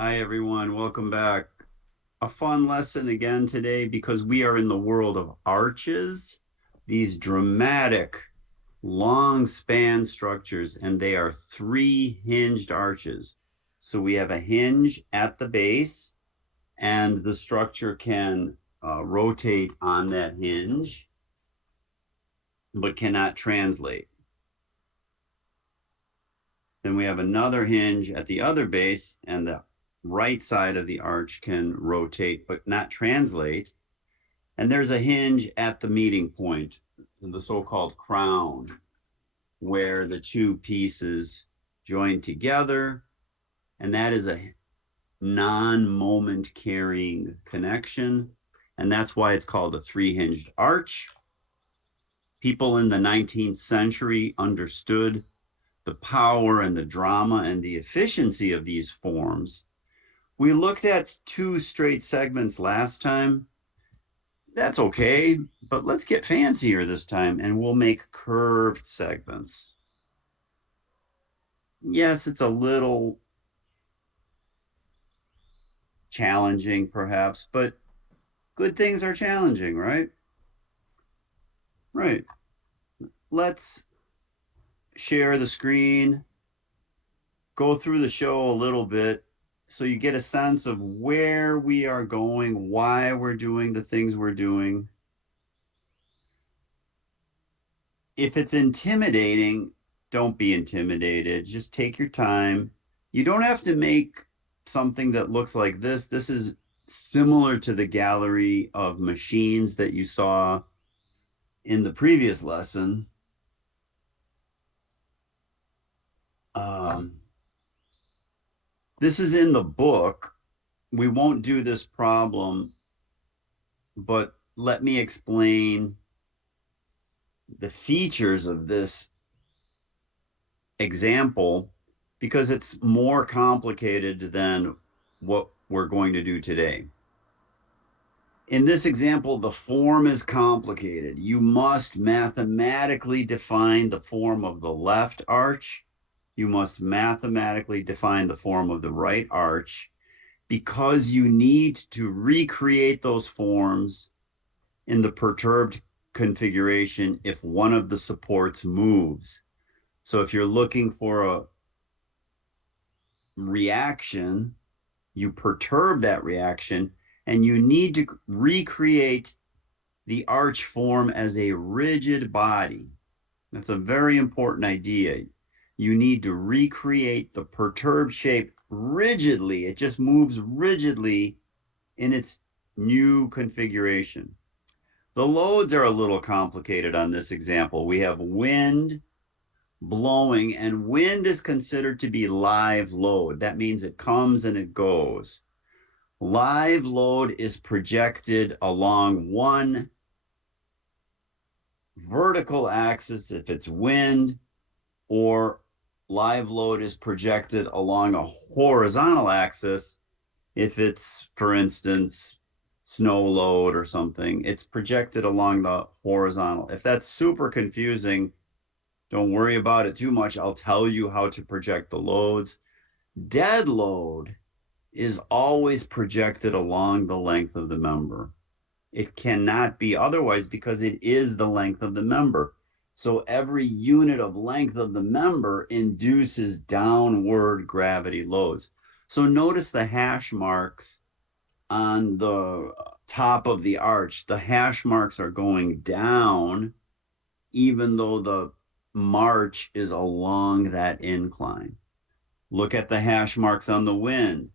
Hi, everyone. Welcome back. A fun lesson again today because we are in the world of arches, these dramatic, long span structures, and they are three hinged arches. So we have a hinge at the base, and the structure can rotate on that hinge, but cannot translate. Then we have another hinge at the other base, and the right side of the arch can rotate but not translate. And there's a hinge at the meeting point, the so-called crown, where the two pieces join together. And that is a non-moment carrying connection. And that's why it's called a three-hinged arch. People in the 19th century understood the power and the drama and the efficiency of these forms. We looked at two straight segments last time. That's okay, but let's get fancier this time and we'll make curved segments. Yes, it's a little challenging perhaps, but good things are challenging, right? Right. Let's share the screen, go through the show a little bit so you get a sense of where we are going, why we're doing the things we're doing. If it's intimidating, don't be intimidated. Just take your time. You don't have to make something that looks like this. This is similar to the gallery of machines that you saw in the previous lesson. This is in the book. We won't do this problem, but let me explain the features of this example because it's more complicated than what we're going to do today. In this example, the form is complicated. You must mathematically define the form of the left arch. You must mathematically define the form of the right arch because you need to recreate those forms in the perturbed configuration if one of the supports moves. So if you're looking for a reaction, you perturb that reaction and you need to recreate the arch form as a rigid body. That's a very important idea. You need to recreate the perturbed shape rigidly. It just moves rigidly in its new configuration. The loads are a little complicated on this example. We have wind blowing, and wind is considered to be live load. That means it comes and it goes. Live load is projected along one vertical axis if it's wind, or live load is projected along a horizontal axis if it's, for instance, snow load or something. It's projected along the horizontal. If that's super confusing, don't worry about it too much. I'll tell you how to project the loads. Dead load is always projected along the length of the member. It cannot be otherwise because it is the length of the member. So every unit of length of the member induces downward gravity loads. So notice the hash marks on the top of the arch. The hash marks are going down, even though the march is along that incline. Look at the hash marks on the wind.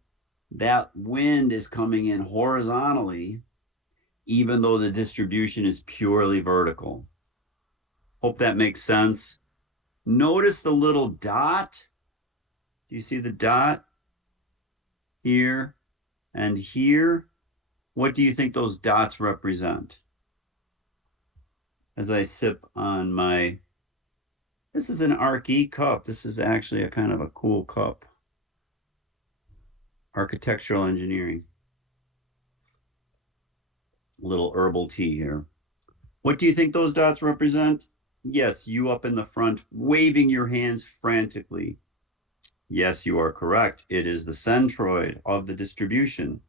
That wind is coming in horizontally, even though the distribution is purely vertical. Hope that makes sense. Notice the little dot. Do you see the dot here and here? What do you think those dots represent? As I sip on my, this is an Arc-E cup. This is actually a kind of a cool cup. Architectural engineering. A little herbal tea here. What do you think those dots represent? Yes, you up in the front, waving your hands frantically. Yes, you are correct. It is the centroid of the distribution.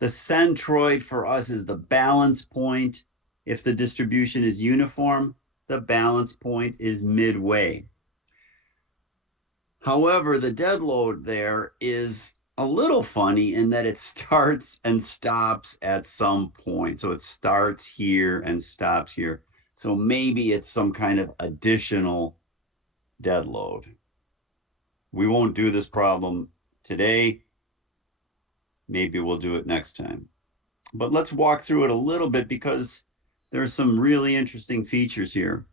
The centroid for us is the balance point. If the distribution is uniform, the balance point is midway. However, the dead load there is a little funny in that it starts and stops at some point. So it starts here and stops here. So maybe it's some kind of additional dead load. We won't do this problem today. Maybe we'll do it next time. But let's walk through it a little bit because there are some really interesting features here.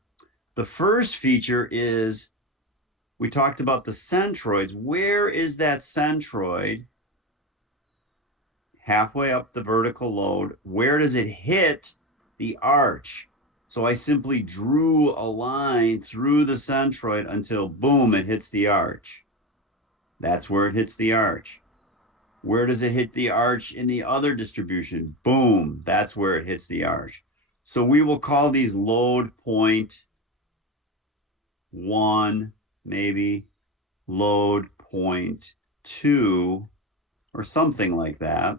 The first feature is we talked about the centroids. Where is that centroid? Halfway up the vertical load. Where does it hit the arch? So I simply drew a line through the centroid until boom, it hits the arch. That's where it hits the arch. Where does it hit the arch in the other distribution? Boom, that's where it hits the arch. So we will call these load point 1, maybe load point 2, or something like that.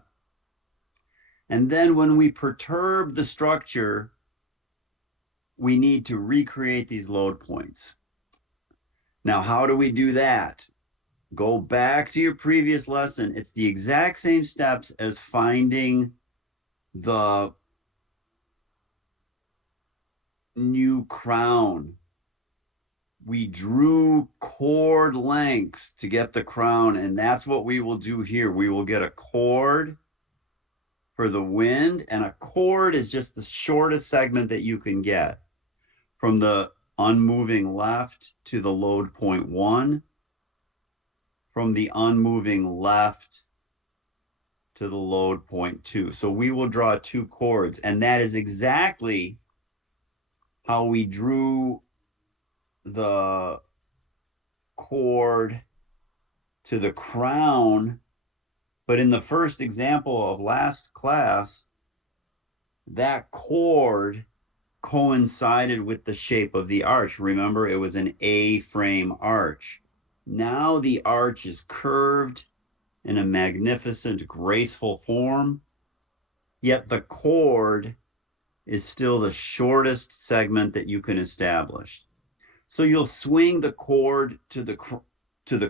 And then when we perturb the structure, we need to recreate these load points. Now, how do we do that? Go back to your previous lesson. It's the exact same steps as finding the new crown. We drew chord lengths to get the crown, and that's what we will do here. We will get a chord for the wind, and a chord is just the shortest segment that you can get from the unmoving left to the load point 1, from the unmoving left to the load point 2. So we will draw 2 chords, and that is exactly how we drew the chord to the crown. But in the first example of last class, that chord coincided with the shape of the arch. Remember, it was an A-frame arch. Now the arch is curved in a magnificent, graceful form, yet the chord is still the shortest segment that you can establish. So you'll swing the chord to the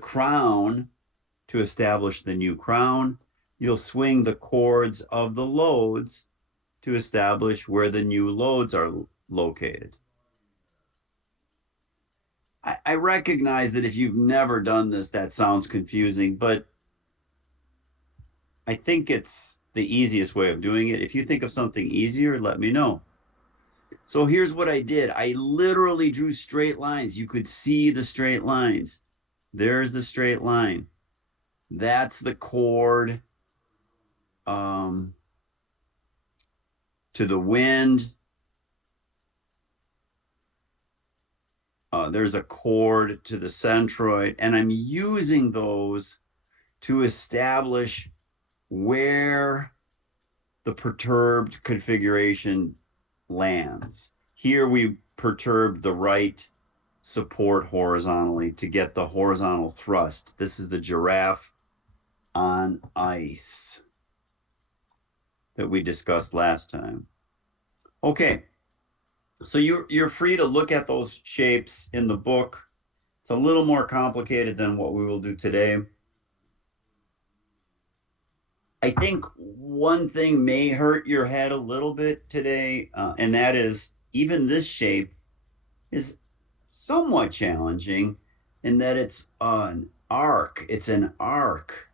crown to establish the new crown. You'll swing the chords of the loads to establish where the new loads are located. I recognize that if you've never done this, that sounds confusing, but I think it's the easiest way of doing it. If you think of something easier, let me know. So here's what I did. I literally drew straight lines. You could see the straight lines. There's the straight line. That's the chord to the wind. There's a chord to the centroid, and I'm using those to establish where the perturbed configuration lands. Here we perturbed the right support horizontally to get the horizontal thrust. This is the giraffe on ice that we discussed last time. Okay, so you're free to look at those shapes in the book. It's a little more complicated than what we will do today. I think one thing may hurt your head a little bit today, and that is even this shape is somewhat challenging in that it's an arc. It's an arc.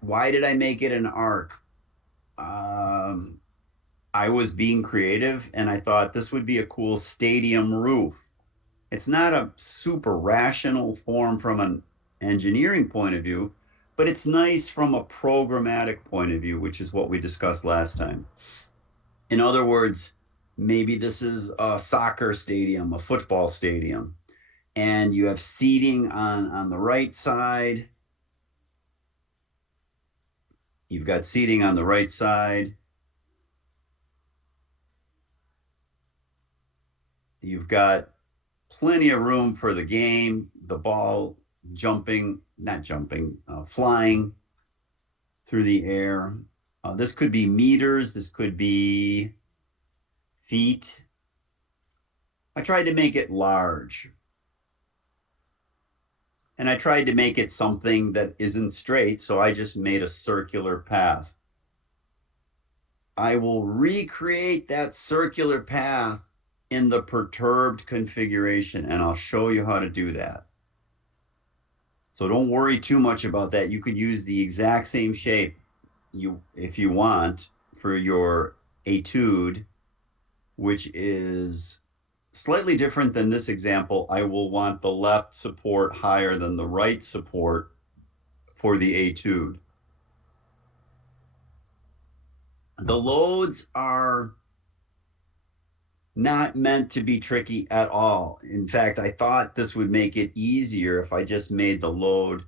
Why did I make it an arc? I was being creative and I thought this would be a cool stadium roof. It's not a super rational form from an engineering point of view, but it's nice from a programmatic point of view, which is what we discussed last time. In other words, maybe this is a soccer stadium, a football stadium, and you have seating on the right side. You've got seating on the right side. You've got plenty of room for the game, the ball jumping, not jumping, flying through the air. This could be meters, this could be feet. I tried to make it large. And I tried to make it something that isn't straight, so I just made a circular path. I will recreate that circular path in the perturbed configuration, and I'll show you how to do that. So don't worry too much about that. You could use the exact same shape if you want for your etude, which is slightly different than this example. I will want the left support higher than the right support for the etude. The loads are not meant to be tricky at all. In fact, I thought this would make it easier if I just made the load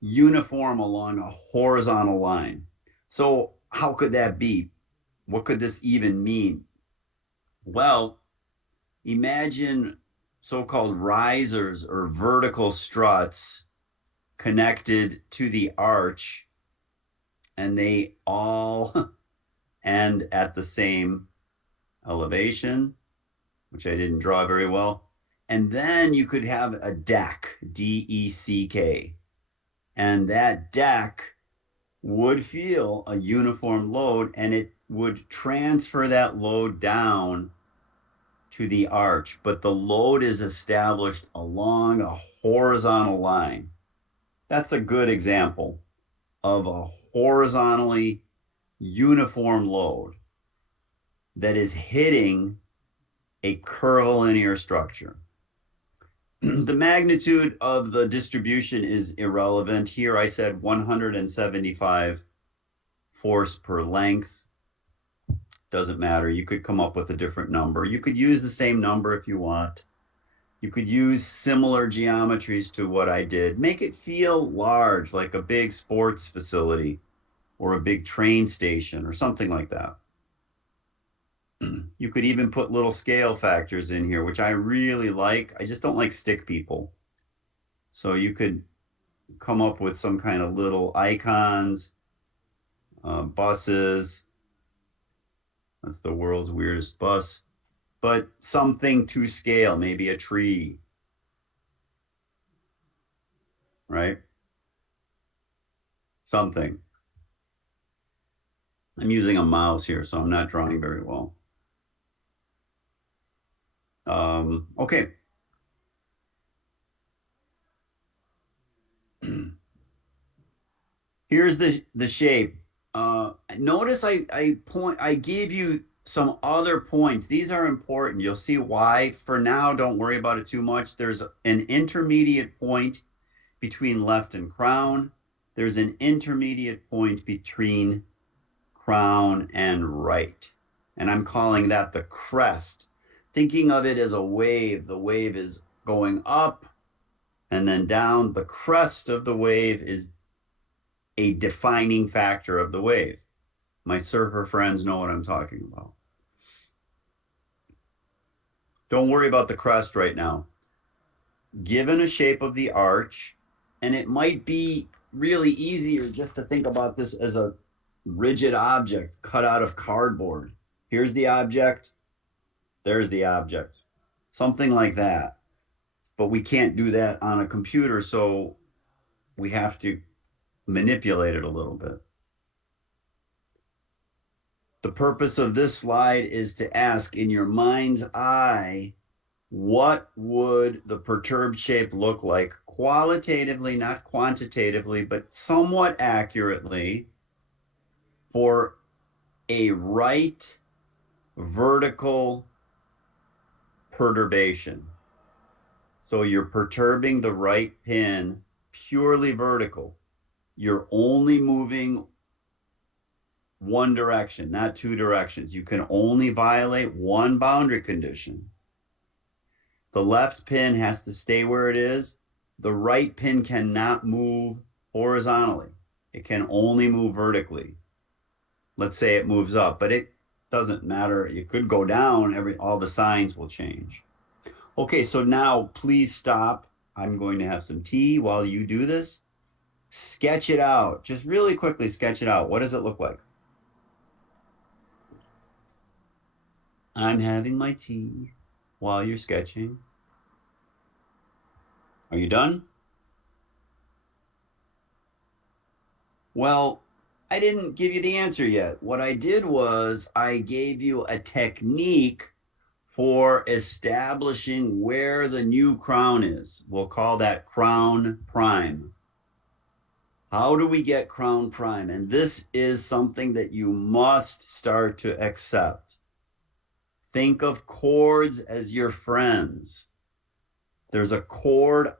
uniform along a horizontal line. So how could that be? What could this even mean? Well, imagine so-called risers or vertical struts connected to the arch, and they all end at the same elevation, which I didn't draw very well. And then you could have a deck, D-E-C-K. And that deck would feel a uniform load, and it would transfer that load down to the arch. But the load is established along a horizontal line. That's a good example of a horizontally uniform load that is hitting a curvilinear structure. The magnitude of the distribution is irrelevant. Here I said 175 force per length. Doesn't matter. You could come up with a different number. You could use the same number if you want. You could use similar geometries to what I did. Make it feel large, like a big sports facility or a big train station or something like that. You could even put little scale factors in here, which I really like. I just don't like stick people. So you could come up with some kind of little icons, buses. That's the world's weirdest bus. But something to scale, maybe a tree, right? Something. I'm using a mouse here, so I'm not drawing very well. Okay. Here's the shape. Notice I gave you some other points. These are important. You'll see why. For now, don't worry about it too much. There's an intermediate point between left and crown. There's an intermediate point between crown and right. And I'm calling that the crest. Thinking of it as a wave. The wave is going up and then down. The crest of the wave is a defining factor of the wave. My surfer friends know what I'm talking about. Don't worry about the crest right now. Given a shape of the arch, and it might be really easier just to think about this as a rigid object cut out of cardboard. Here's the object, there's the object, something like that. But we can't do that on a computer, so we have to manipulate it a little bit. The purpose of this slide is to ask in your mind's eye, what would the perturbed shape look like qualitatively, not quantitatively, but somewhat accurately for a right vertical perturbation. So you're perturbing the right pin purely vertical. You're only moving one direction, not two directions. You can only violate one boundary condition. The left pin has to stay where it is. The right pin cannot move horizontally. It can only move vertically. Let's say it moves up, but it doesn't matter. It could go down, all the signs will change. Okay, so now please stop. I'm going to have some tea while you do this. Sketch it out. Just really quickly sketch it out. What does it look like? I'm having my tea while you're sketching. Are you done? Well, I didn't give you the answer yet. What I did was I gave you a technique for establishing where the new crown is. We'll call that crown prime. How do we get crown prime? And this is something that you must start to accept. Think of chords as your friends. There's a chord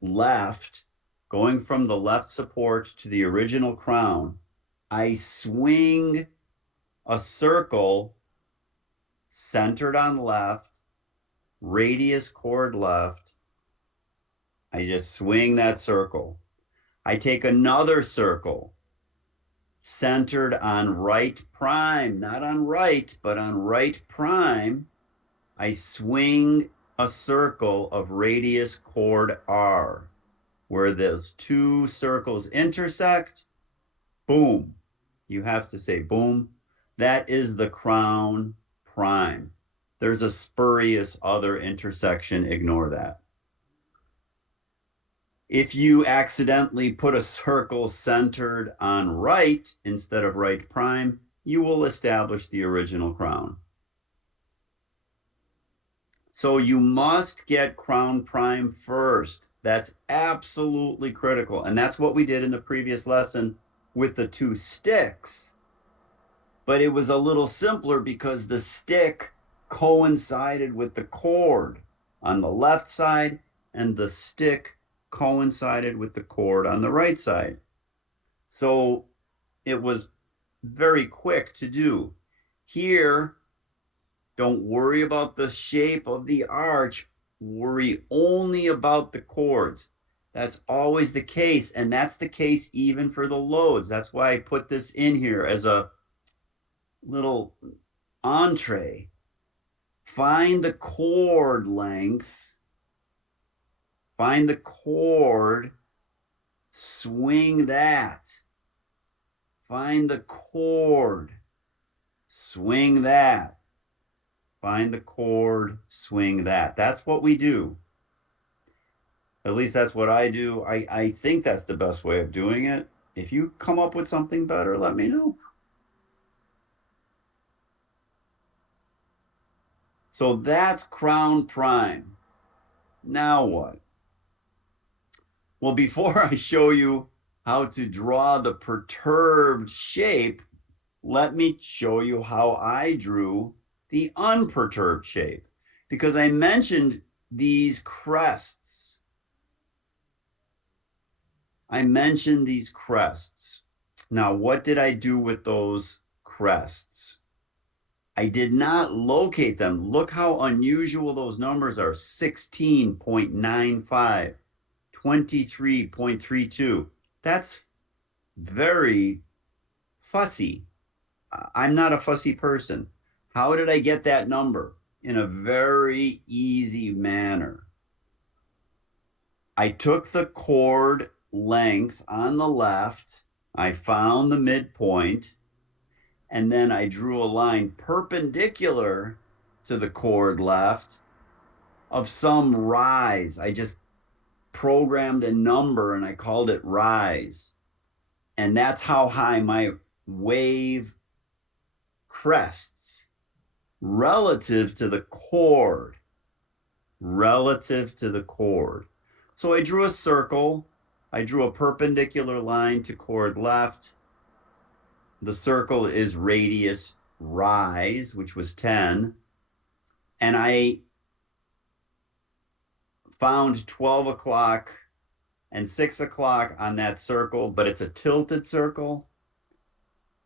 left going from the left support to the original crown. I swing a circle centered on left, radius chord left. I just swing that circle. I take another circle centered on right prime, not on right, but on right prime. I swing a circle of radius chord R. Where those two circles intersect, boom. You have to say boom. That is the crown prime. There's a spurious other intersection, ignore that. If you accidentally put a circle centered on right instead of right prime, you will establish the original crown. So you must get crown prime first. That's absolutely critical. And that's what we did in the previous lesson with the two sticks. But it was a little simpler because the stick coincided with the chord on the left side, and the stick coincided with the chord on the right side. So it was very quick to do. Here, don't worry about the shape of the arch. Worry only about the chords. That's always the case. And that's the case even for the loads. That's why I put this in here as a little entree. Find the chord length. Find the chord. Swing that. Find the chord. Swing that. Find the chord, swing that. That's what we do. At least that's what I do. I think that's the best way of doing it. If you come up with something better, let me know. So that's crown prime. Now what? Well, before I show you how to draw the perturbed shape, let me show you how I drew the unperturbed shape. Because I mentioned these crests. Now, what did I do with those crests? I did not locate them. Look how unusual those numbers are. 16.95, 23.32. That's very fussy. I'm not a fussy person. How did I get that number? In a very easy manner. I took the chord length on the left, I found the midpoint, and then I drew a line perpendicular to the chord left of some rise. I just programmed a number and I called it rise. And that's how high my wave crests relative to the chord. So I drew a circle. I drew a perpendicular line to chord left. The circle is radius rise, which was 10. And I found 12 o'clock and 6 o'clock on that circle, but it's a tilted circle.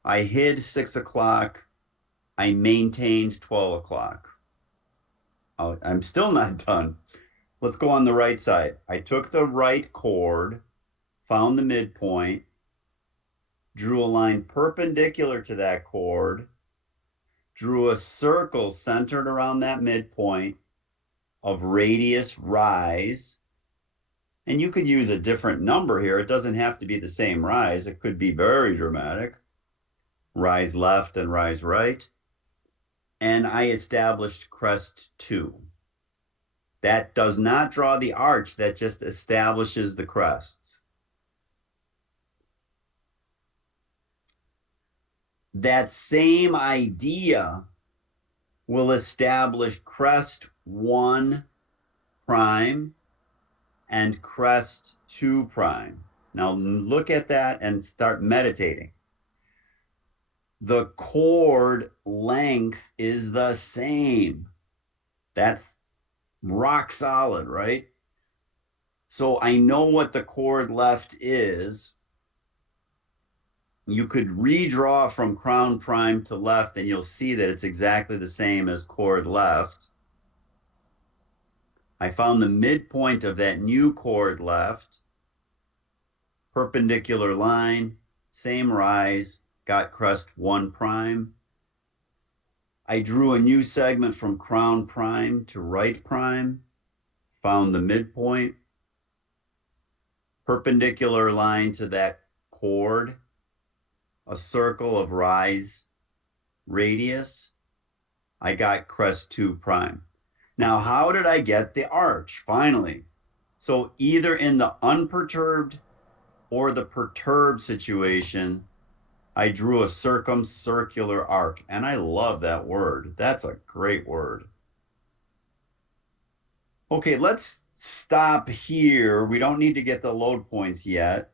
I hid 6 o'clock. I maintained 12 o'clock. I'm still not done. Let's go on the right side. I took the right chord, found the midpoint, drew a line perpendicular to that chord, drew a circle centered around that midpoint, of radius rise. And you could use a different number here. It doesn't have to be the same rise. It could be very dramatic. Rise left and rise right. And I established crest 2. That does not draw the arch. That just establishes the crests. That same idea will establish crest 1 prime and crest 2 prime. Now look at that and start meditating. The chord length is the same. That's rock solid, right? So I know what the chord left is. You could redraw from crown prime to left and you'll see that it's exactly the same as chord left. I found the midpoint of that new chord left, perpendicular line, same rise, got crest 1 prime. I drew a new segment from crown prime to right prime, found the midpoint, perpendicular line to that chord, a circle of rise radius. I got crest 2 prime. Now, how did I get the arch? Finally. So either in the unperturbed or the perturbed situation, I drew a circumcircular arc. And I love that word. That's a great word. Okay, let's stop here. We don't need to get the load points yet.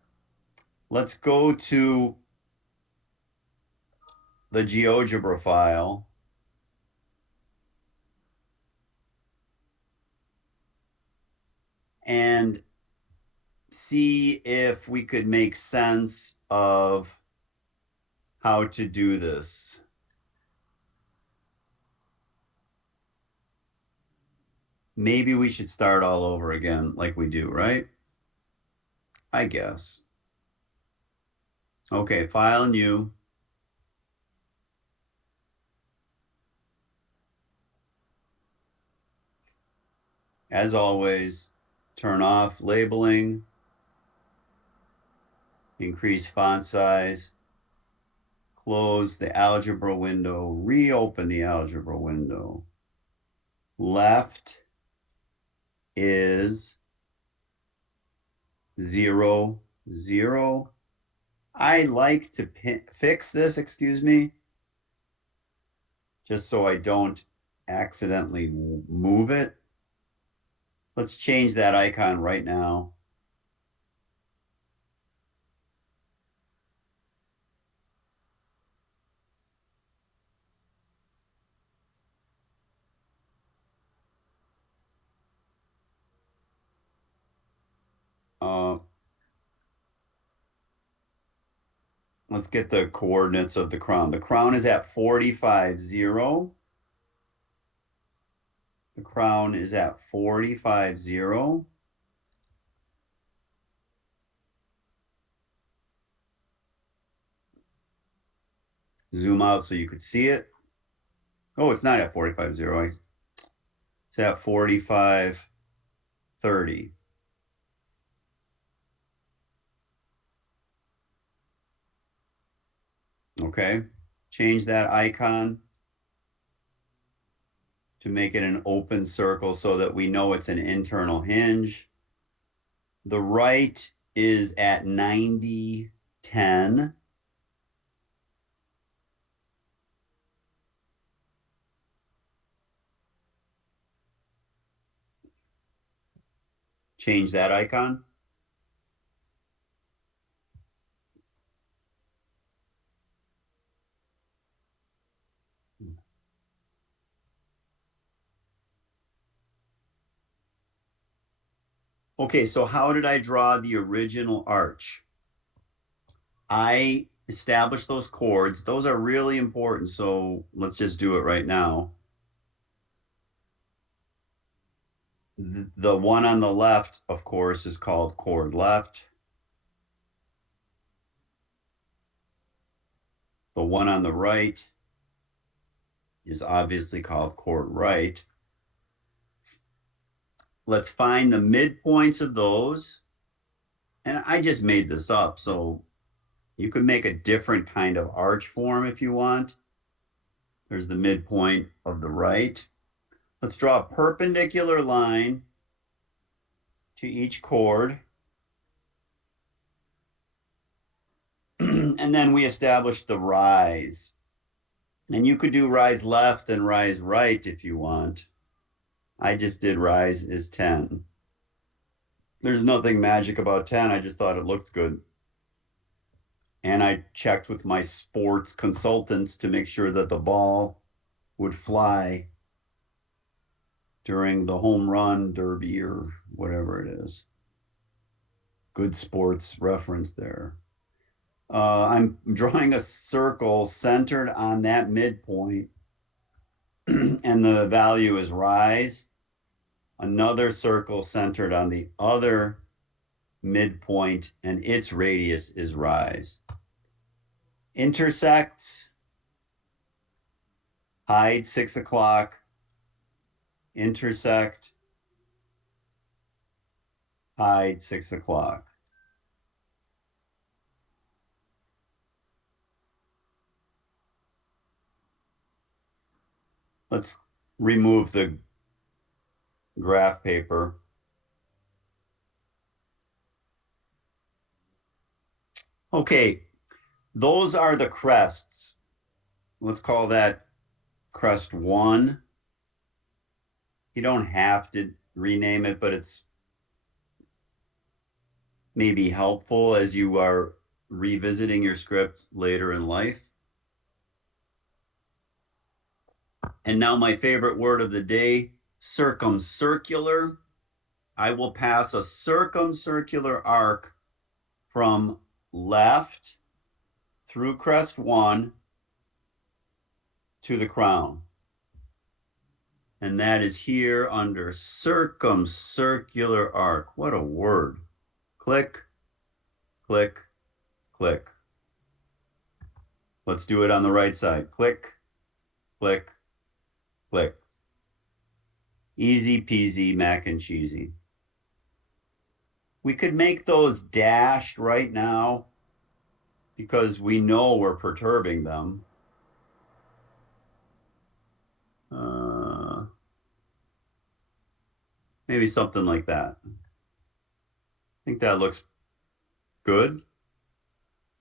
Let's go to the GeoGebra file. And see if we could make sense of how to do this. Maybe we should start all over again like we do, right? I guess. Okay, file new. As always, turn off labeling, increase font size, close the algebra window, reopen the algebra window. Left is 0, 0. I like to fix this, excuse me, just so I don't accidentally move it. Let's change that icon right now. Let's get the coordinates of the crown. The crown is at 45, 0. The crown is at 45, 0. Zoom out so you could see it. Oh, it's not at 45, 0. It's at 45, 30. Okay, change that icon to make it an open circle so that we know it's an internal hinge. The right is at 90, 10. Change that icon. Okay, so how did I draw the original arch? I established those chords. Those are really important, so let's just do it right now. The one on the left, of course, is called chord left. The one on the right is obviously called chord right. let's find the midpoints of those. And I just made this up, so you could make a different kind of arch form if you want. There's the midpoint of the right. Let's draw a perpendicular line to each chord. And then we establish the rise. And you could do rise left and rise right if you want. I just did rise is 10. There's nothing magic about 10. I just thought it looked good. And I checked with my sports consultants to make sure that the ball would fly during the home run derby or whatever it is. Good sports reference there. I'm drawing a circle centered on that midpoint, and the value is rise. Another circle centered on the other midpoint, and its radius is rise. Intersects, hide 6 o'clock, intersect, hide 6 o'clock. Let's remove the graph paper. Okay, those are the crests. Let's call that crest 1. You don't have to rename it, but it's maybe helpful as you are revisiting your script later in life. And now my favorite word of the day, circumcircular. I will pass a circumcircular arc from left through crest 1 to the crown. And that is here under circumcircular arc. What a word. Click, click, click. Let's do it on the right side. Click, click, click. Easy peasy mac and cheesy. We could make those dashed right now because we know we're perturbing them. Maybe something like that. I think that looks good.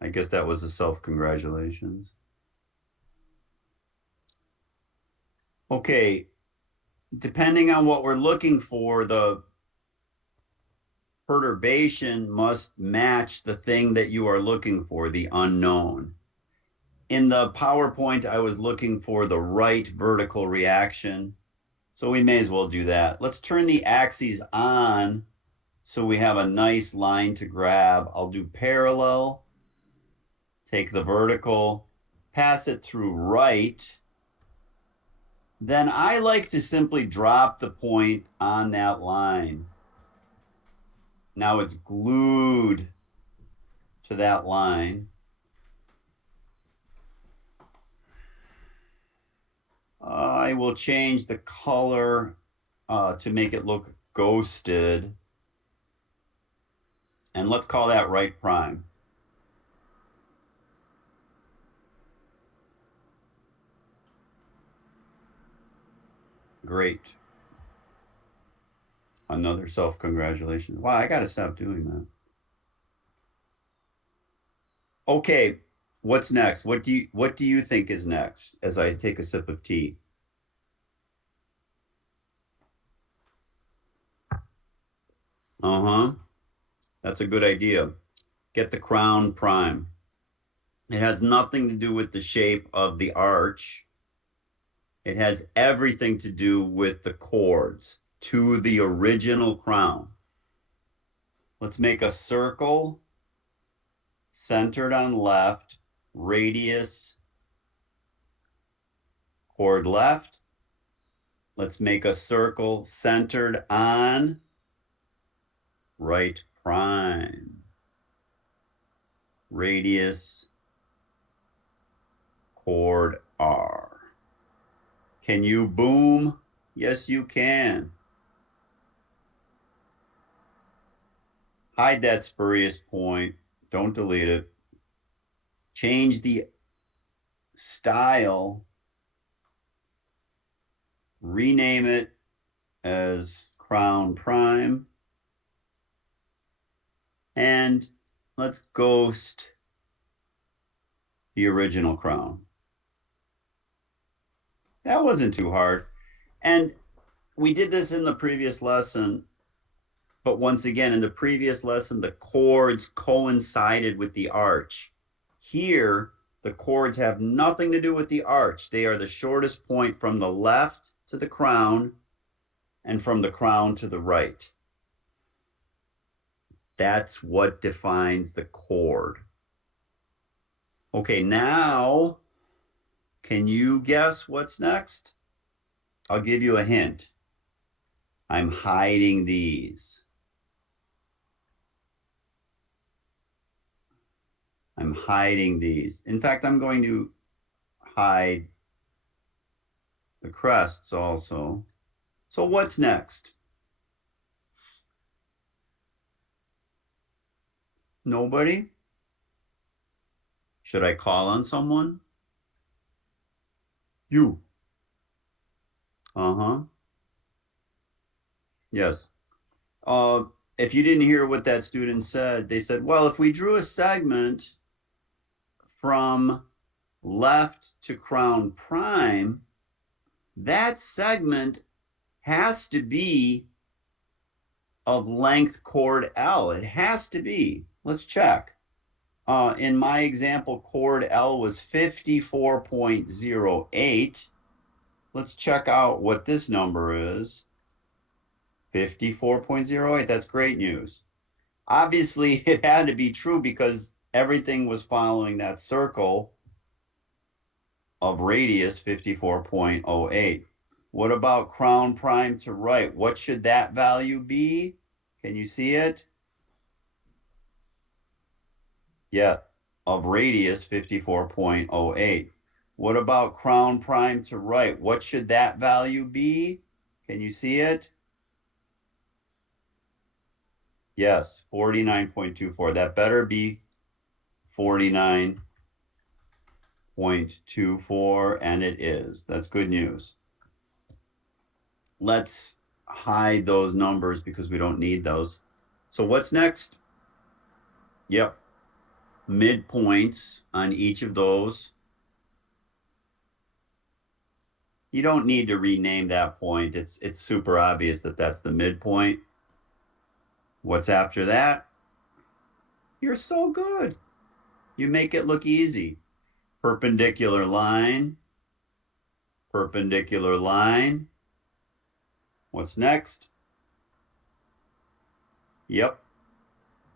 I guess that was a self-congratulations. Okay, depending on what we're looking for, the perturbation must match the thing that you are looking for, the unknown. In the PowerPoint, I was looking for the right vertical reaction, so we may as well do that. Let's turn the axes on so we have a nice line to grab. I'll do parallel, take the vertical, pass it through right. Then I like to simply drop the point on that line. Now it's glued to that line. I will change the color to make it look ghosted. And let's call that right prime. Great. Another self-congratulations. Wow, I got to stop doing that. Okay, what's next? What do you think is next as I take a sip of tea? Uh-huh. That's a good idea. Get the crown prime. It has nothing to do with the shape of the arch. It has everything to do with the chords to the original crown. Let's make a circle centered on left, radius, chord left. Let's make a circle centered on right prime, radius, chord R. Can you boom? Yes, you can. Hide that spurious point. Don't delete it. Change the style. Rename it as crown prime. And let's ghost the original crown. That wasn't too hard. And we did this in the previous lesson, but once again, in the previous lesson, the chords coincided with the arch. Here, the chords have nothing to do with the arch. They are the shortest point from the left to the crown and from the crown to the right. That's what defines the chord. Okay, now, can you guess what's next? I'll give you a hint. I'm hiding these. I'm hiding these. In fact, I'm going to hide the crests also. So what's next? Nobody? Should I call on someone? You. Uh-huh. Yes. If you didn't hear what that student said, they said, well, if we drew a segment from left to crown prime, that segment has to be of length chord L. It has to be. Let's check. In my example, chord L was 54.08. Let's check out what this number is. 54.08. That's great news. Obviously, it had to be true because everything was following that circle of radius 54.08. What about crown prime to right? What should that value be? Can you see it? Yeah, of radius 54.08. What about crown prime to right? What should that value be? Can you see it? Yes, 49.24. That better be 49.24, and it is. That's good news. Let's hide those numbers because we don't need those. So what's next? Yep, midpoints on each of those. You don't need to rename that point. It's super obvious that that's the midpoint. What's after that? You're so good. You make it look easy. Perpendicular line. Perpendicular line. What's next? Yep.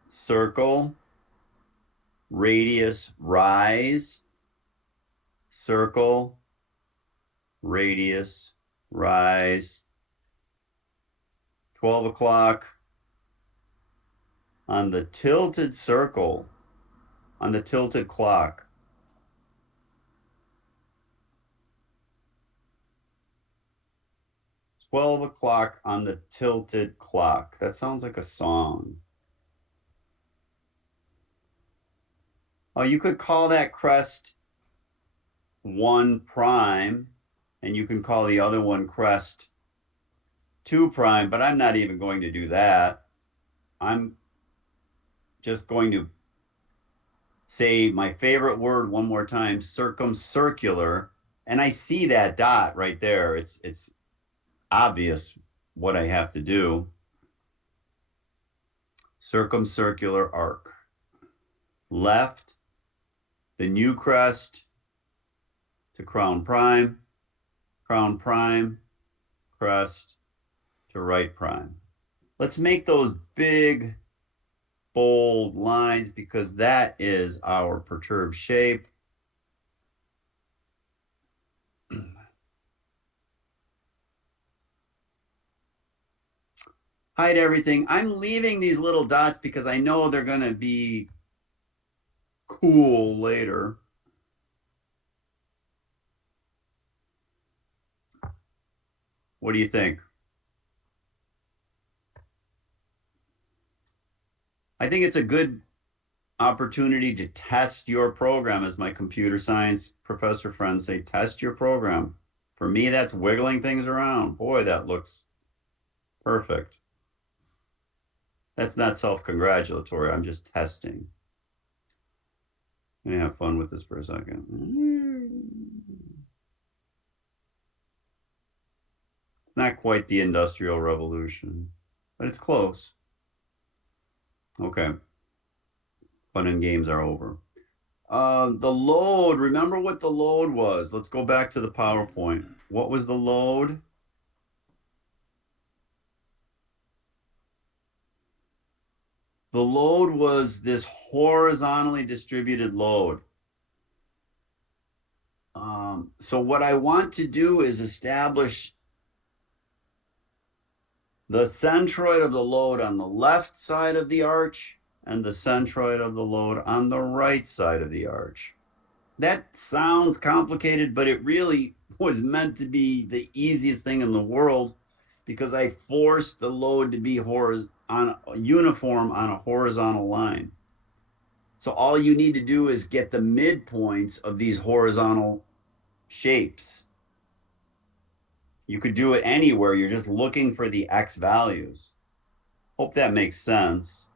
Circle. Radius rise. Circle. Radius rise. 12 o'clock. On the tilted circle, on the tilted clock. $12 on the tilted clock. That sounds like a song. Oh, you could call that crest 1 prime, and you can call the other one crest 2 prime, but I'm not even going to do that. I'm just going to say my favorite word one more time, circumcircular, and I see that dot right there. It's obvious what I have to do. Circumcircular arc. Left, the new crest to crown prime, crest to right prime. Let's make those big, bold lines because that is our perturbed shape. Hide everything. I'm leaving these little dots because I know they're going to be cool later. What do you think? I think it's a good opportunity to test your program, as my computer science professor friends say, test your program. For me, that's wiggling things around. Boy, that looks perfect. That's not self-congratulatory. I'm just testing. I'm gonna have fun with this for a second. It's not quite the Industrial Revolution, but it's close. Okay, fun and games are over. The load, remember what the load was. Let's go back to the PowerPoint. What was the load? The load was this horizontally distributed load. So what I want to do is establish the centroid of the load on the left side of the arch and the centroid of the load on the right side of the arch. That sounds complicated, but it really was meant to be the easiest thing in the world because I forced the load to be uniform on a horizontal line. So all you need to do is get the midpoints of these horizontal shapes. You could do it anywhere. You're just looking for the X values. Hope that makes sense.